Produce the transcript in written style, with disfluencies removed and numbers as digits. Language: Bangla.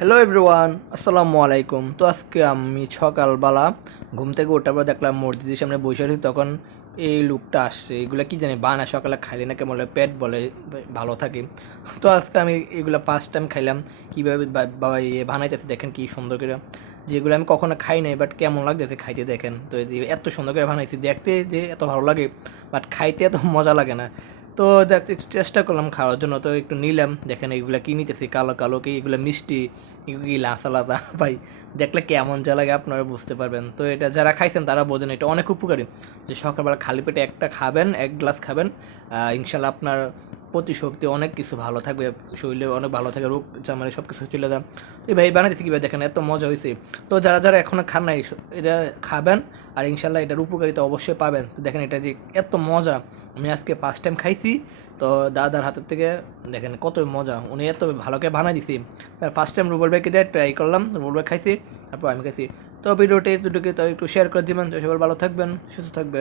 হ্যালো এভরিওয়ান, আসসালামু আলাইকুম। তো আজকে আমি সকালবেলা ঘুম থেকে ওঠার পর দেখলাম মসজিদের সামনে বসে আছি, তখন এই লোকটা আসছে। এগুলো কি জানি বানা সকালে খাইলে না কেমন বলে পেট বলে ভালো থাকে। তো আজকে আমি এগুলো ফার্স্ট টাইম খাইলাম। কীভাবে বাবা ইয়ে বানাইতেছে দেখেন কি সুন্দর করে, যেগুলো আমি কখনো খাই নাই, বাট কেমন লাগতেছে খাইতে দেখেন। তো এত সুন্দর করে বানাইছি, দেখতে যে এত ভালো লাগে বাট খাইতে এত মজা লাগে না। তো দেখতে চেষ্টা করলাম খাওয়ার জন্য, তো একটু নিলাম। দেখেন এগুলো কি নিতেছি, কালো কালো কি এগুলো মিষ্টি, এগুলি লাসা লাসা ভাই, দেখলে কেমন যা লাগে আপনারা বুঝতে পারবেন। তো এটা যারা খাইছেন তারা বোঝেন এটা অনেক উপকারী, যে সকালবেলা খালি পেটে একটা খাবেন, এক গ্লাস খাবেন, ইনশাল্লাহ আপনার প্রতিশক্তি অনেক কিছু ভালো থাকবে, শরীরে অনেক ভালো থাকে, রোগ জামারে সব কিছু চলে যায়। তো এই ভাই বানাইতেছি কীভাবে দেখেন, এত মজা হয়েছে। তো যারা যারা এখনও খান নাই এটা খাবেন, আর ইনশাল্লাহ এটার উপকারিতা অবশ্যই পাবেন। তো দেখেন এটা যে এত মজা, আমি আজকে ফার্স্ট টাইম খাইছি। তো দাদার হাতের থেকে দেখেন কত মজা, উনি এত ভালো করে বানাই দিছি। তার ফার্স্ট টাইম রুবেল ভাইকে দিয়ে ট্রাই করলাম, রুবেল ভাই খাইছি, তারপর আমি খাইছি। তো ভিডিওটি দুটোকে তো একটু শেয়ার করে দিবেন, তো সবাই ভালো থাকবেন, সুস্থ থাকবেন।